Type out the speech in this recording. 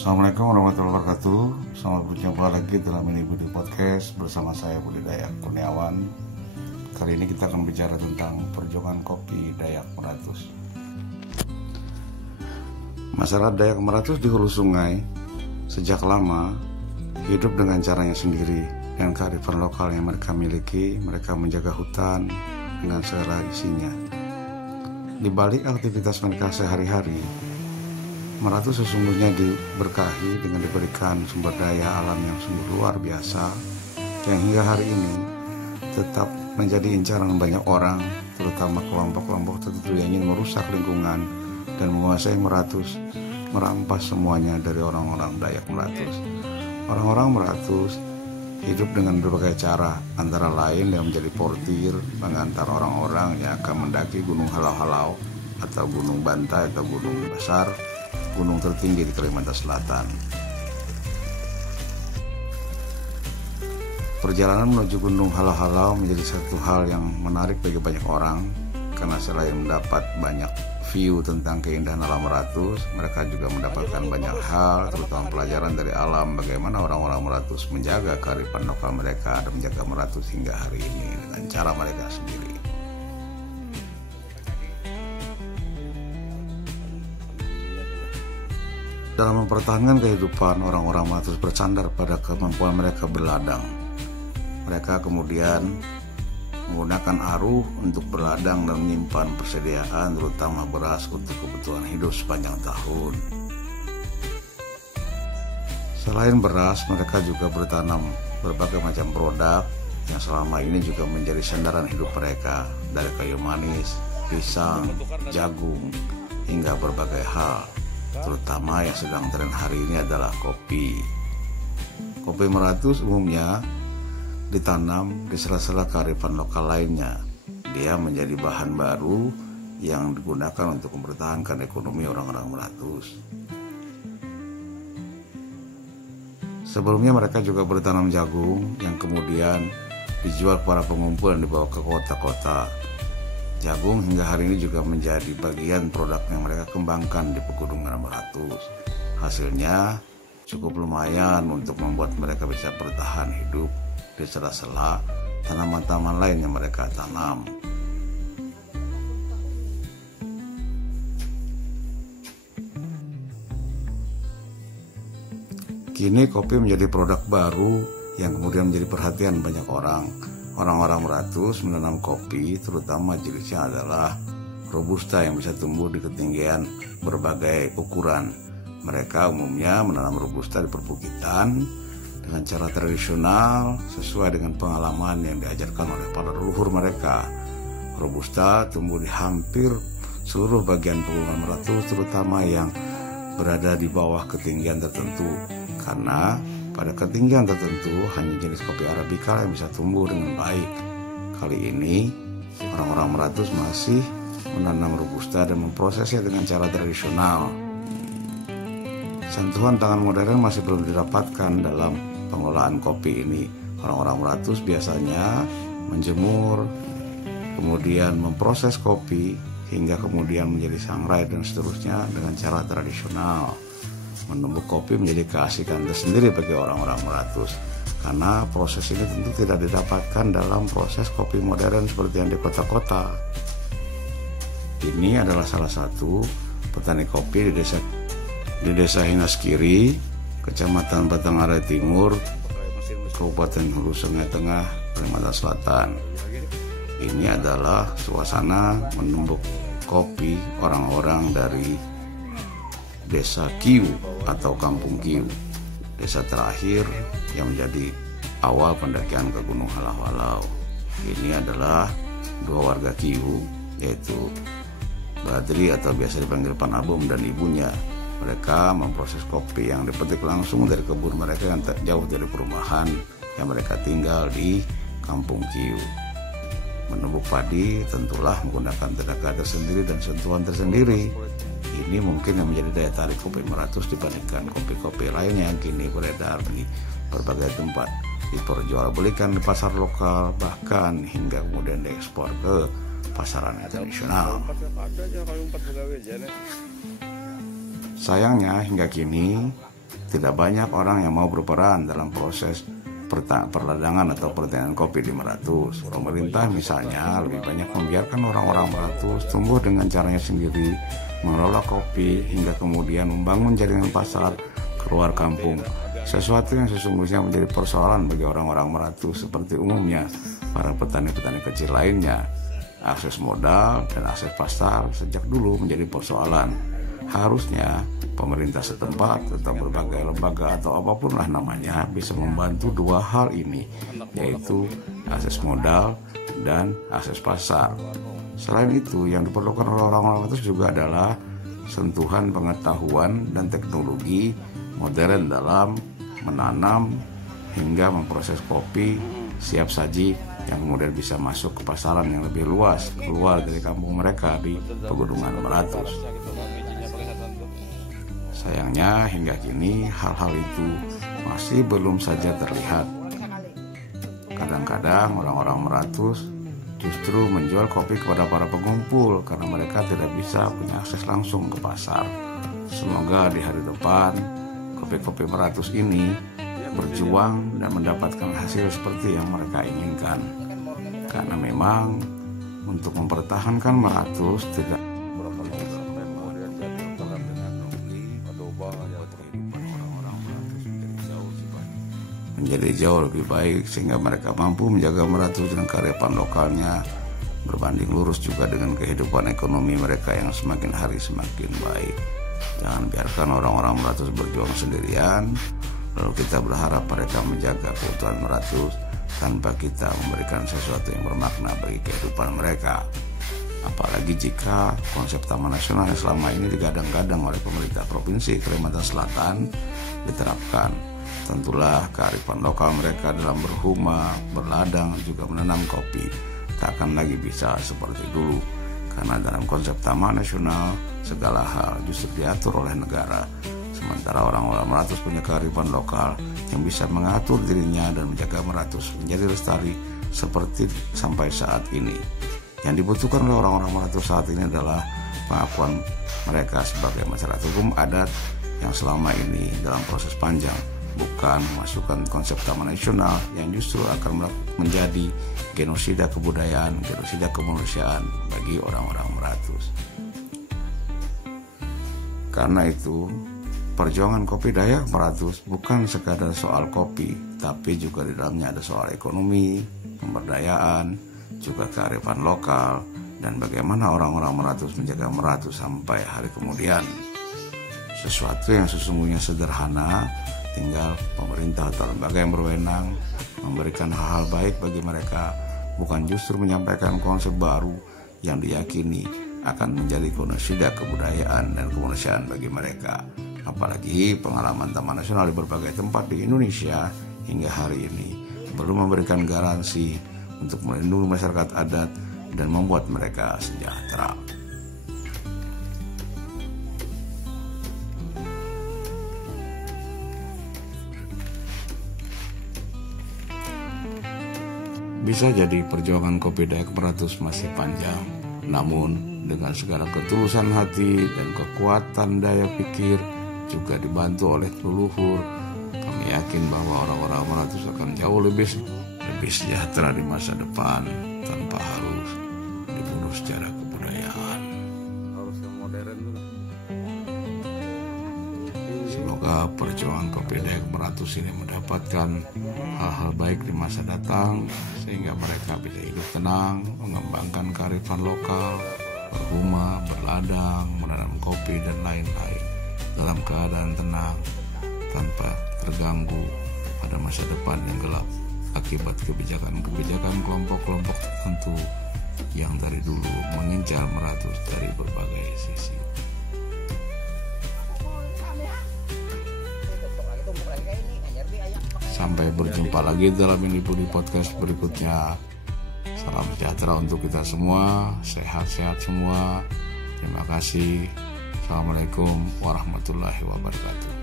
Assalamualaikum warahmatullahi wabarakatuh. Selamat berjumpa lagi dalam ini Budi Podcast bersama saya Budi Dayak Kurniawan. Kali ini kita akan bicara tentang perjuangan kopi Dayak Meratus. Masyarakat Dayak Meratus di hulu sungai sejak lama hidup dengan caranya sendiri. Dengan kearifan lokal yang mereka miliki, mereka menjaga hutan dengan segala isinya. Di balik aktivitas mereka sehari-hari, Meratus sesungguhnya diberkahi dengan diberikan sumber daya alam yang sungguh luar biasa yang hingga hari ini tetap menjadi incaran banyak orang, terutama kelompok-kelompok tertentu yang ingin merusak lingkungan dan menguasai Meratus, merampas semuanya dari orang-orang Dayak Meratus. Orang-orang Meratus hidup dengan berbagai cara, antara lain yang menjadi portir mengantar orang-orang yang akan mendaki Gunung Halau-Halau atau Gunung Bantai atau Gunung Besar, gunung tertinggi di Kalimantan Selatan. Perjalanan menuju Gunung Halau-Halau menjadi satu hal yang menarik bagi banyak orang, karena selain mendapat banyak view tentang keindahan alam Meratus, mereka juga mendapatkan banyak hal, terutama pelajaran dari alam, bagaimana orang-orang Meratus menjaga kearifan lokal mereka dan menjaga Meratus hingga hari ini dengan cara mereka sendiri. Dalam mempertahankan kehidupan, orang-orang Meratus bersandar pada kemampuan mereka berladang. Mereka kemudian menggunakan aruh untuk berladang dan menyimpan persediaan, terutama beras untuk kebutuhan hidup sepanjang tahun. Selain beras, mereka juga bertanam berbagai macam produk yang selama ini juga menjadi sandaran hidup mereka, dari kayu manis, pisang, jagung, hingga berbagai hal. Terutama yang sedang tren hari ini adalah kopi. Kopi Meratus umumnya ditanam di sela-sela kearifan lokal lainnya. Dia menjadi bahan baru yang digunakan untuk mempertahankan ekonomi orang-orang Meratus. Sebelumnya mereka juga bertanam jagung yang kemudian dijual para pengumpul dan dibawa ke kota-kota. Jagung hingga hari ini juga menjadi bagian produk yang mereka kembangkan di pegunungan Meratus. Hasilnya cukup lumayan untuk membuat mereka bisa bertahan hidup di sela-sela tanaman-tanaman lain yang mereka tanam. Kini kopi menjadi produk baru yang kemudian menjadi perhatian banyak orang. Orang-orang Meratus menanam kopi, terutama jenisnya adalah Robusta yang bisa tumbuh di ketinggian berbagai ukuran. Mereka umumnya menanam Robusta di perbukitan dengan cara tradisional sesuai dengan pengalaman yang diajarkan oleh para leluhur mereka. Robusta tumbuh di hampir seluruh bagian pegunungan Meratus, terutama yang berada di bawah ketinggian tertentu, karena pada ketinggian tertentu hanya jenis kopi Arabica yang bisa tumbuh dengan baik. Kali ini orang-orang Meratus masih menanam Robusta dan memprosesnya dengan cara tradisional. Sentuhan tangan modern masih belum didapatkan dalam pengelolaan kopi ini. Orang-orang Meratus biasanya menjemur, kemudian memproses kopi hingga kemudian menjadi sangrai dan seterusnya dengan cara tradisional. Menumbuk kopi menjadi keasikan tersendiri bagi orang-orang Meratus, karena proses ini tentu tidak didapatkan dalam proses kopi modern seperti yang di kota-kota. Ini adalah salah satu petani kopi di desa Hinaskiri, Kecamatan Batangarai Timur, Kabupaten Hulu Sungai Tengah, Kalimantan Selatan. Ini adalah suasana menumbuk kopi orang-orang dari Desa Kiu atau Kampung Kiu, desa terakhir yang menjadi awal pendakian ke Gunung Halau-Halau. Ini adalah dua warga Kiu, yaitu Badri atau biasa dipanggil Panabum dan ibunya. Mereka memproses kopi yang dipetik langsung dari kebun mereka yang tak jauh dari perumahan yang mereka tinggal di Kampung Kiu. Menumbuk padi tentulah menggunakan tenaga tersendiri dan sentuhan tersendiri. Ini mungkin yang menjadi daya tarik kopi Meratus dibandingkan kopi-kopi lainnya yang kini beredar di berbagai tempat, diperjualbelikan di pasar lokal, bahkan hingga kemudian diekspor ke pasaran internasional. Sayangnya hingga kini tidak banyak orang yang mau berperan dalam proses perdagangan atau pertanian kopi di Meratus. Pemerintah misalnya lebih banyak membiarkan orang-orang Meratus tumbuh dengan caranya sendiri, mengelola kopi hingga kemudian membangun jaringan pasar keluar kampung. Sesuatu yang sesungguhnya menjadi persoalan bagi orang-orang Meratus seperti umumnya para petani-petani kecil lainnya. Akses modal dan akses pasar sejak dulu menjadi persoalan. Harusnya pemerintah setempat atau berbagai lembaga atau apapun lah namanya bisa membantu dua hal ini, yaitu akses modal dan akses pasar. Selain itu, yang diperlukan oleh orang-orang itu juga adalah sentuhan pengetahuan dan teknologi modern dalam menanam hingga memproses kopi siap saji yang kemudian bisa masuk ke pasaran yang lebih luas keluar dari kampung mereka di Pegunungan Meratus. Sayangnya hingga kini hal-hal itu masih belum saja terlihat. Kadang-kadang orang-orang Meratus justru menjual kopi kepada para pengumpul karena mereka tidak bisa punya akses langsung ke pasar. Semoga di hari depan kopi-kopi Meratus ini berjuang dan mendapatkan hasil seperti yang mereka inginkan. Karena memang untuk mempertahankan Meratus tidak menjadi jauh lebih baik sehingga mereka mampu menjaga Meratus dengan kearifan lokalnya, berbanding lurus juga dengan kehidupan ekonomi mereka yang semakin hari semakin baik. Jangan biarkan orang-orang Meratus berjuang sendirian lalu kita berharap mereka menjaga keutuhan Meratus tanpa kita memberikan sesuatu yang bermakna bagi kehidupan mereka. Apalagi jika konsep Taman Nasional yang selama ini digadang-gadang oleh pemerintah Provinsi Kalimantan Selatan diterapkan. Tentulah kearifan lokal mereka dalam berhuma, berladang, juga menanam kopi tak akan lagi bisa seperti dulu. Karena dalam konsep Taman Nasional, segala hal justru diatur oleh negara. Sementara orang-orang Meratus punya kearifan lokal yang bisa mengatur dirinya dan menjaga Meratus menjadi lestari seperti sampai saat ini. Yang dibutuhkan oleh orang-orang Meratus saat ini adalah pengakuan mereka sebagai masyarakat hukum adat yang selama ini dalam proses panjang, bukan memasukkan konsep Taman Nasional yang justru akan menjadi genosida kebudayaan, genosida kemanusiaan bagi orang-orang Meratus. Karena itu, perjuangan kopi Dayak Meratus bukan sekadar soal kopi, tapi juga di dalamnya ada soal ekonomi, pemberdayaan, juga kearifan lokal, dan bagaimana orang-orang Meratus menjaga Meratus sampai hari kemudian. Sesuatu yang sesungguhnya sederhana, tinggal pemerintah atau lembaga yang berwenang memberikan hal-hal baik bagi mereka, bukan justru menyampaikan konsep baru yang diyakini akan menjadi genosida kebudayaan dan kemanusiaan bagi mereka. Apalagi pengalaman Taman Nasional di berbagai tempat di Indonesia hingga hari ini belum memberikan garansi untuk melindungi masyarakat adat dan membuat mereka sejahtera. Bisa jadi perjuangan kopi Dayak Meratus masih panjang, namun dengan segala ketulusan hati dan kekuatan daya pikir juga dibantu oleh leluhur, kami yakin bahwa orang-orang Meratus akan jauh lebih sejahtera di masa depan tanpa harus dibunuh secara kebudayaan. Semoga perjuangan kopi Dayak Meratus ini mendapatkan hal-hal baik di masa datang sehingga mereka bisa hidup tenang, mengembangkan kearifan lokal, berhuma, berladang, menanam kopi dan lain-lain dalam keadaan tenang tanpa terganggu pada masa depan yang gelap akibat kebijakan-kebijakan kelompok-kelompok tertentu yang dari dulu mengincar Meratus dari berbagai sisi. Sampai berjumpa lagi dalam Ini Budi Podcast berikutnya. Salam sejahtera untuk kita semua, sehat-sehat semua. Terima kasih. Assalamualaikum warahmatullahi wabarakatuh.